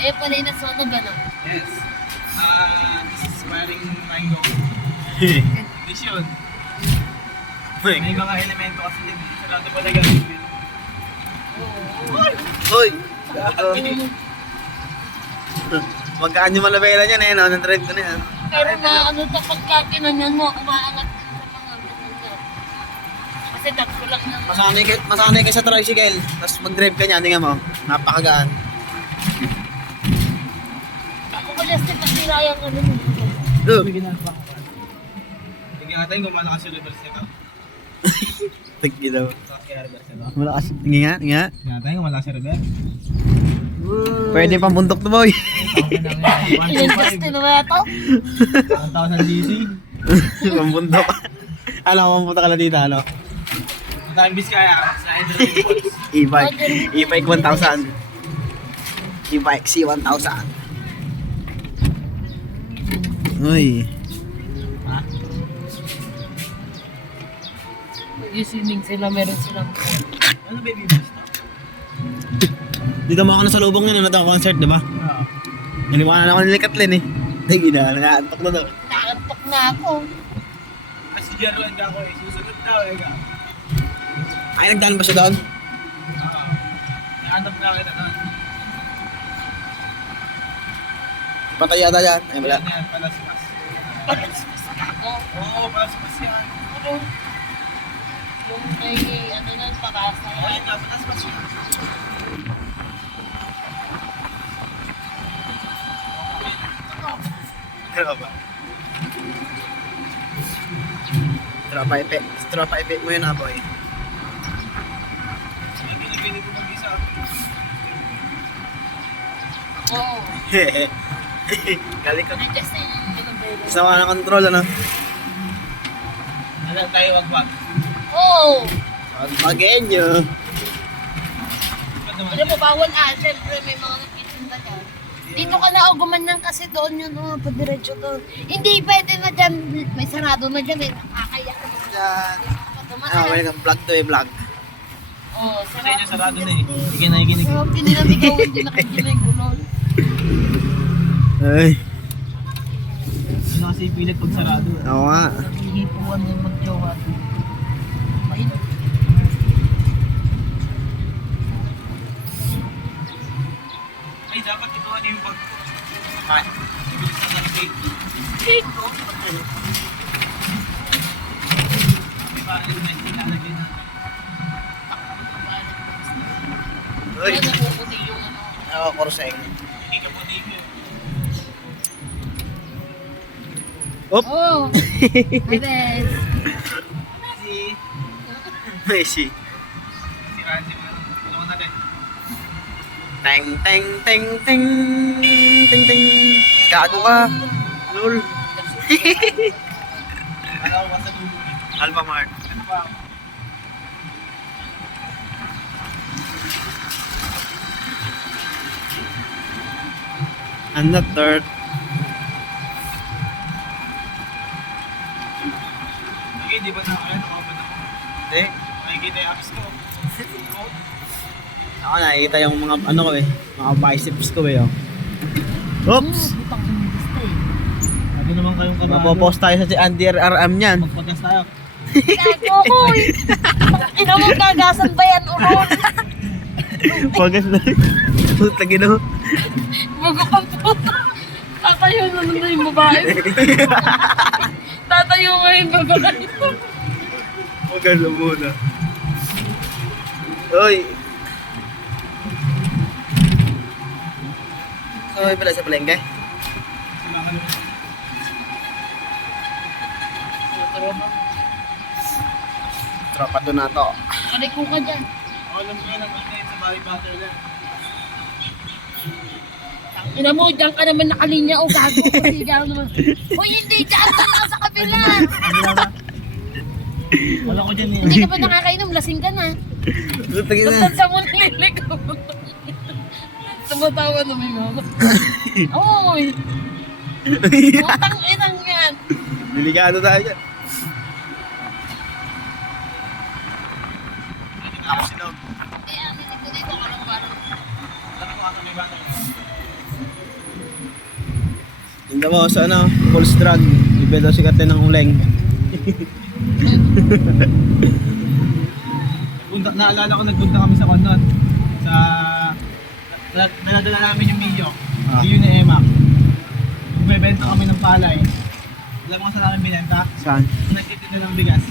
Eh, panay na sono gano'n. Yes. This is firing mango. Vision. May mga elemento kasi din. Sarado pa na gano'n. Hoy! Magkaan yung malabela niyan eh, no? Nag-drive ko na yan. Pero ano to, pagka kinanyan mo, umaangat sa mga ganun. Kasi tatlo lang naman. Masanay ka sa tricycle, tapos mag-drive ka niya, tingnan mo. Napakagaan. Ako kasi pasira yung ano mo. Bigyan natin kung malakas yung reverse nito. Tagi daw. Kaya reverse nito. Malakas. Tingin nga, tingin nga. Bigyan natin kung malakas yung reverse. Pwede pang bundok to, boy. Ilan kasi na ito? 1,000 GC. Pang bundok. Ano, mamunta ka lang dito, ano? Ang daming Biskaya sa Android Sports. E-bike. E-bike 1,000. E-bike C1000. Uy. Mag-swimming sila, meron silang pool. Ano ba yung best? Dito mo ako nasa lubong nyo, nanood ako concert, di ba? Oo. Naliwanan ako ni Kathleen eh. Tagi na, nakaantok na daw. Nakaantok na ako. Kasi Jeroen ka ako eh. Susunod daw eh ka. Ay, nagdaan ba siya doon? Oo. Naanap na kita doon. Patay yata yan. Ay, wala. Yan, palaspas. Palaspas ako. Oo, palaspas yan. Ano? Yung may ano na, pakasa. Oo, yun nga, palaspas yan. Ano ba? Tropa effect mo yun ha, boy. May pinipili ko mag-isa. Oo. Galing ka. Hindi kasi yung pinabelo. Isa ka ng control, ano? Alam tayo wag-wag. Oo. Pag-again nyo. Alam mo, bawal siyempre may mga nagtitinda dyan. Dito ka na gumanyan kasi doon yun, padiretso doon. Hindi pwede na dyan, may sarado na dyan eh, nakakaya ka. Ah, welcome vlog to vlog. Oo, Kasi inyo sarado na eh. Sige na ikinig. Pero pinilamigaw, hindi nakikinig gulol. Ay, Sino kasi pilit pag sarado eh. oo nga. Hihipuan yung magjowa. Mainit. Ay, dapat ituwa niyo yung bag ko. Ay, bilis na ng gate. Cake, no? May parang yung nilalagay na. Uy, Kaya napuputi yung ano. ako korseng. Hindi ka po dito. Op! Oh! Mabes! Si... Messi. Si Randy mo. Ano ko na rin. Teng, teng, teng, teng, teng, teng. Gago ka. Lul. Alam ko sa dulo. Alpha Mart. Ano ba? I'm not third. Sige, di ba na ako yan? Ako ba na? Hindi. Nakikita yung apps ko. Ako nakikita yung mga ano ko eh. Mga biceps ko eh. Oh. Oops! Butang gusto eh. Ano naman kayong kabado? Mapopost tayo sa si Andy RM niyan. Mag-podcast tayo. Gago ko eh! Ina mo gagasan ba yan, uron? Pagas na. Puta gino. Magupang puto. Tatayo na naman yung babae. Tatayo nga yung babae. Pagas na muna. Uy! So, may pala sa palengke? Tropa doon na to. Aray ko ka dyan. Alam ko yan, nakita yun sa Barry Butter lang. Ina mo, dyan ka naman nakalinya o gago. Kasi gano'n naman. Uy, hindi dyan ka na sa kabila. Wala ko dyan eh. Hindi ka pa nakakainom, lasing ka na. Puta gina. Basta sa mo nililigaw. Tumatawa na may mama. Uy! Putang inang yan. Delikado tayo dyan. Ako si Dog. Kaya, hindi ko dito, parang Alam ko ato may bata. Tapos ano, Pulse Drug. Iba daw si Kate ng uleng. Naalala ko nagpunta kami sa Condon. Sa... Naladala namin yung Mio. Ah. Mio ni Emma. Bebenta kami ng palay. Alam mo kung saan namin binenta? Saan? Nagtitinda ng bigas.